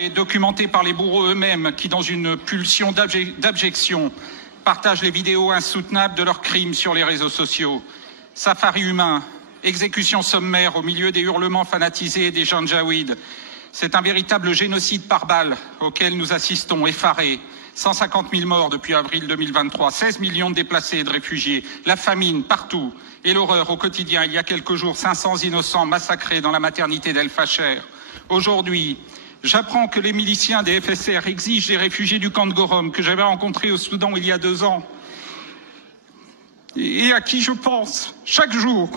Et documenté par les bourreaux eux-mêmes qui, dans une pulsion d'abjection, partagent les vidéos insoutenables de leurs crimes sur les réseaux sociaux. Safari humain, exécution sommaire au milieu des hurlements fanatisés des janjaouids. C'est un véritable génocide par balles auquel nous assistons, effarés. 150 000 morts depuis avril 2023, 16 millions de déplacés et de réfugiés, la famine partout et l'horreur au quotidien. Il y a quelques jours, 500 innocents massacrés dans la maternité d'El Fasher. Aujourd'hui, j'apprends que les miliciens des FSR exigent des réfugiés du camp de Gorom que j'avais rencontrés au Soudan il y a 2 ans et à qui je pense chaque jour.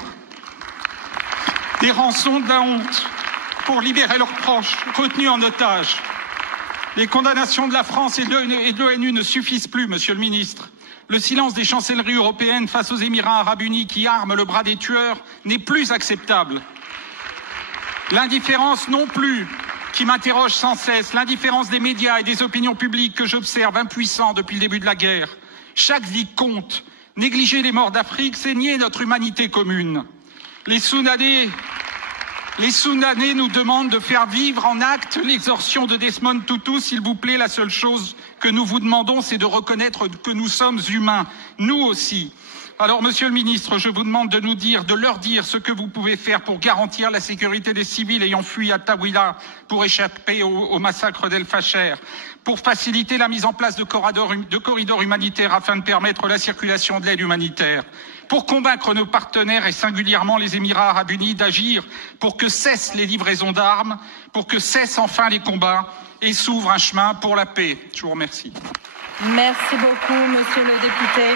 Des rançons de la honte pour libérer leurs proches retenus en otage. Les condamnations de la France et de l'ONU ne suffisent plus, Monsieur le Ministre. Le silence des chancelleries européennes face aux Émirats arabes unis qui arment le bras des tueurs n'est plus acceptable. L'indifférence non plus, qui m'interroge sans cesse, l'indifférence des médias et des opinions publiques que j'observe impuissants depuis le début de la guerre. Chaque vie compte. Négliger les morts d'Afrique, c'est nier notre humanité commune. Les Soudanais nous demandent de faire vivre en acte l'exorcion de Desmond Tutu. S'il vous plaît, la seule chose que nous vous demandons, c'est de reconnaître que nous sommes humains, nous aussi. Alors, Monsieur le Ministre, je vous demande de leur dire ce que vous pouvez faire pour garantir la sécurité des civils ayant fui à Tawila pour échapper au massacre d'El Fasher, pour faciliter la mise en place de corridors humanitaires afin de permettre la circulation de l'aide humanitaire, pour convaincre nos partenaires et singulièrement les Émirats arabes unis d'agir pour que cessent les livraisons d'armes, pour que cessent enfin les combats et s'ouvre un chemin pour la paix. Je vous remercie. Merci beaucoup, Monsieur le député.